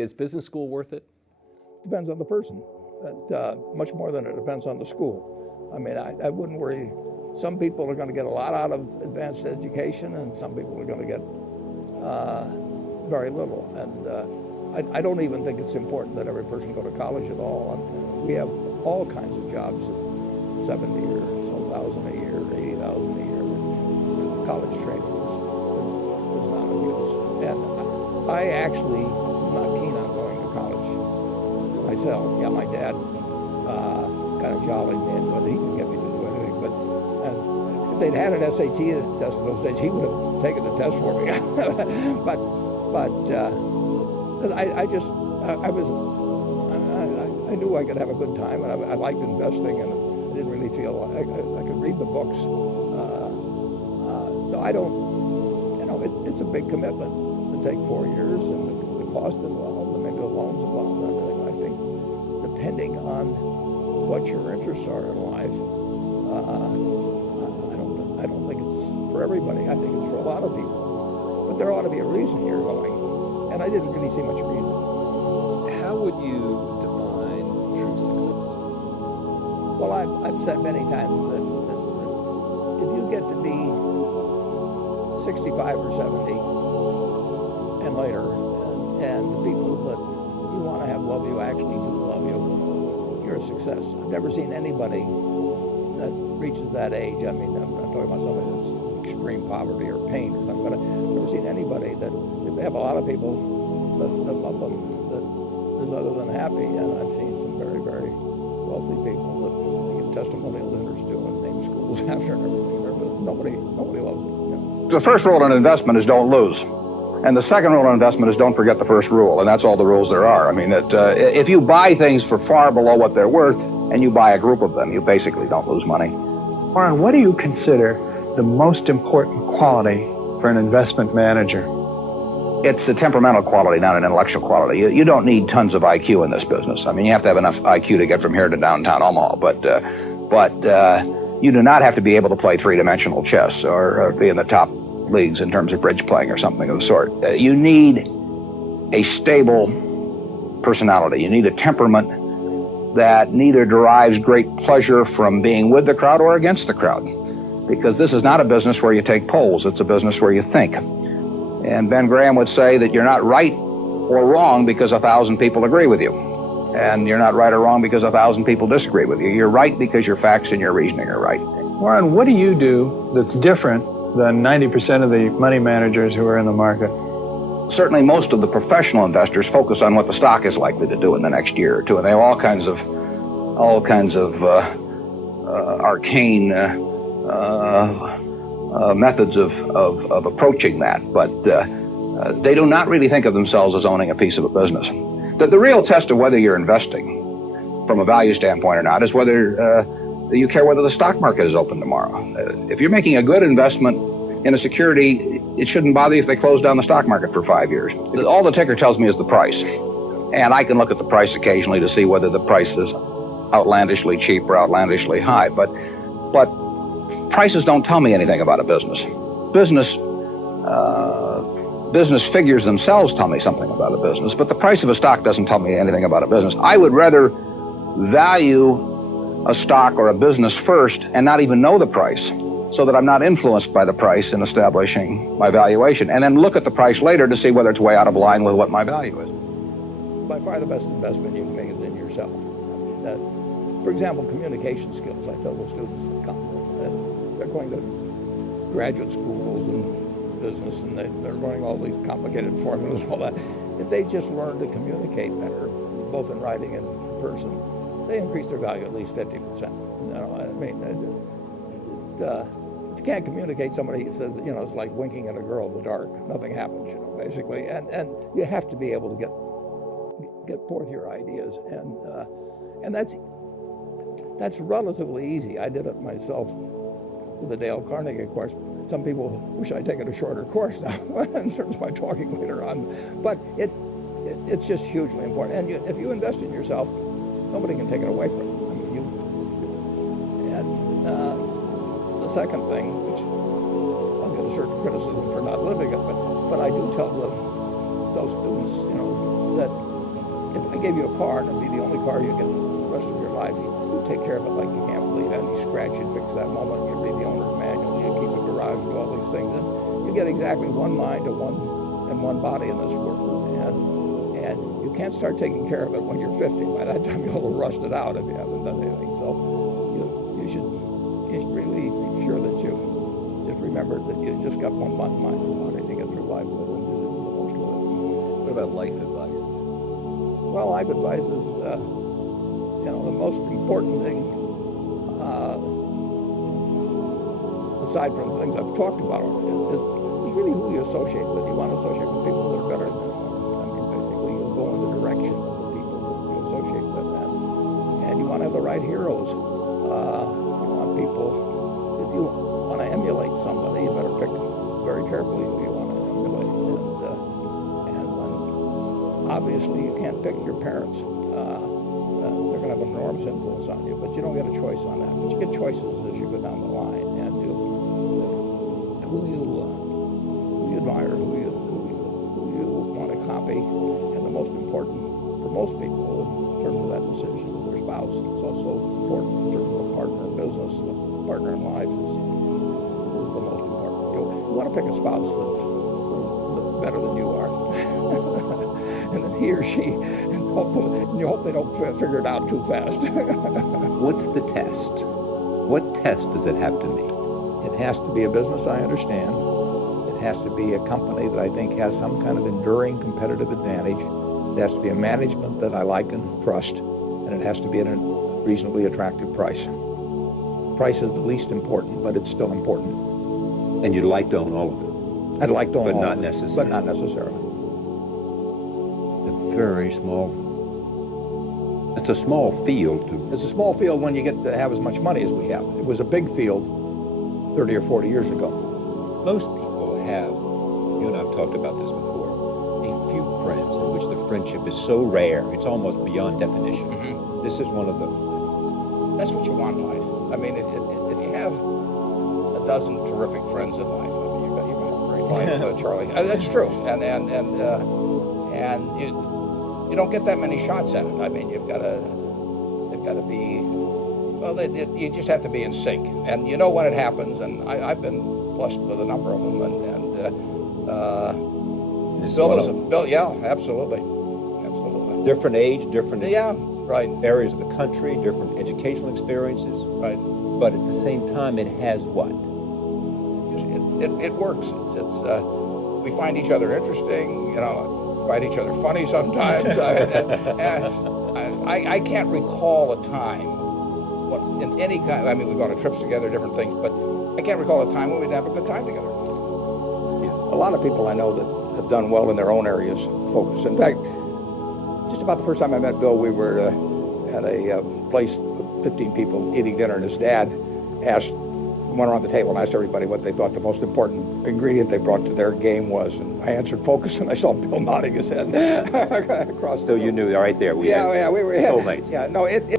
Is business school worth it? Depends on the person, much more than it depends on the school. I mean, I wouldn't worry. Some people are going to get a lot out of advanced education, and some people are going to get very little. And I don't even think it's important that every person go to college at all. I mean, we have all kinds of jobs at 70 or so thousand a year, 80,000 a year. College training is not of use. And I actually am not keen on going to college myself. Yeah, my dad kind of jollied me into it. He could get me to do anything. But if they'd had an SAT test in those days, he would have taken the test for me. but I knew I could have a good time, and I liked investing, and I didn't really feel I could read the books. So I don't, it's a big commitment to take 4 years, and the cost involved, and maybe the loans involved, and everything. I think depending on what your interests are in life, I don't think it's for everybody. I think it's for a lot of people. But there ought to be a reason you're going, and I didn't really see much reason. How would you define true success? Well, I've said many times that if you get to be 65 or 70 and later, and the people that you want to have love you actually do love you, you're a success. I've never seen anybody that reaches that age. I mean, I'm not talking about somebody that's extreme poverty or pain or something, but I've never seen anybody that, if they have a lot of people that love them, that is other than happy. And I've seen some very, very wealthy people that they give testimonial dinners to and name schools after and everything. But nobody loves them. The first rule in investment is don't lose. And the second rule in investment is don't forget the first rule. And that's all the rules there are. I mean, if you buy things for far below what they're worth and you buy a group of them, you basically don't lose money. Warren, what do you consider the most important quality for an investment manager? It's a temperamental quality, not an intellectual quality. You don't need tons of IQ in this business. I mean, you have to have enough IQ to get from here to downtown Omaha. But you do not have to be able to play three-dimensional chess or be in the top leagues in terms of bridge playing or something of the sort. You need a stable personality. You need a temperament that neither derives great pleasure from being with the crowd or against the crowd. Because this is not a business where you take polls, it's a business where you think. And Ben Graham would say that you're not right or wrong because 1,000 people agree with you. And you're not right or wrong because 1,000 people disagree with you. You're right because your facts and your reasoning are right. Warren, what do you do that's different than 90% of the money managers who are in the market? Certainly most of the professional investors focus on what the stock is likely to do in the next year or two, and they have all kinds of arcane methods of approaching that, but they do not really think of themselves as owning a piece of a business. The real test of whether you're investing from a value standpoint or not is whether you care whether the stock market is open tomorrow. If you're making a good investment in a security, it shouldn't bother you if they close down the stock market for 5 years. All the ticker tells me is the price. And I can look at the price occasionally to see whether the price is outlandishly cheap or outlandishly high. But prices don't tell me anything about a business. Business figures themselves tell me something about a business, but the price of a stock doesn't tell me anything about a business. I would rather value a stock or a business first and not even know the price, so that I'm not influenced by the price in establishing my valuation, and then look at the price later to see whether it's way out of line with what my value is. By far the best investment you can make is in yourself. I mean, for example, communication skills. I tell the students that come, they're going to graduate schools and business, and they're learning all these complicated formulas and all that. If they just learn to communicate better, both in writing and in person, they increase their value at least 50%. If you can't communicate, somebody says, it's like winking at a girl in the dark. Nothing happens, basically. And you have to be able to get forth your ideas, and that's relatively easy. I did it myself with the Dale Carnegie course. Some people wish I'd taken a shorter course now in terms of my talking later on, but it's just hugely important. And if you invest in yourself, nobody can take it away from you. The second thing, which I'll get a certain criticism for not living it, but I do tell those students, that gave you a car and it'd be the only car you get the rest of your life, you take care of it like you can't believe it. And you scratch it, fix that moment, you read the owner's manual, you keep a garage, do all these things, and you get exactly one mind and one body in this world. And you can't start taking care of it when you're 50. By that time, you'll have rusted out if you haven't done anything. So you should really be sure that you just remember that you just got one mind and body to get through life with and do the most with it. What about life advice? Well, life advice is, the most important thing, aside from the things I've talked about, is really who you associate with. You want to associate with people that are better than you are. I mean, basically, you'll go in the direction of the people that you associate with, and you want to have the right heroes. You want people, if you want to emulate somebody, you better pick very carefully who you want to emulate. And when, obviously, you can't pick your parents. They're going to have an enormous influence on you, but you don't get a choice on that. But you get choices as you go down the line, and who you admire, who you want to copy, and the most important for most people in terms of that decision is their spouse. It's also important in terms of a partner in business, a partner in life is the most important. You want to pick a spouse that's better than you are, and then he or she, and you hope they don't figure it out too fast. What's the test? What test does it have to meet? It has to be a business I understand. It has to be a company that I think has some kind of enduring competitive advantage. It has to be a management that I like and trust, and it has to be at a reasonably attractive price. Price is the least important, but it's still important. And you'd like to own all of it? I'd like to own But all not of it, necessarily. But not necessarily. It's a very small... It's a small field to... It's a small field when you get to have as much money as we have. It was a big field 30 or 40 years ago. Most people have, you and I've talked about this before, a few friends in which the friendship is so rare, it's almost beyond definition. Mm-hmm. This is one of those. That's what you want in life. I mean, if you have a dozen terrific friends in life, I mean, you're going to have a great life, Charlie. That's true, and you don't get that many shots at it. I mean, they've got to be. Well, you just have to be in sync, and you know when it happens. And I've been blessed with a number of them, Bill, yeah, absolutely. Different age, different Right. areas of the country, different educational experiences. Right. But at the same time, it has what? It works. It's we find each other interesting. Find each other funny sometimes. I can't recall a time in any kind. I mean, we've gone on trips together, different things, but I can't recall a time when we'd have a good time together. A lot of people I know that have done well in their own areas focus. In fact, just about the first time I met Bill, we were at a place with 15 people eating dinner, and his dad went around the table and asked everybody what they thought the most important ingredient they brought to their game was. And I answered focus, and I saw Bill nodding his head across. So you knew right there. We were soulmates. Soulmates. Yeah, no, it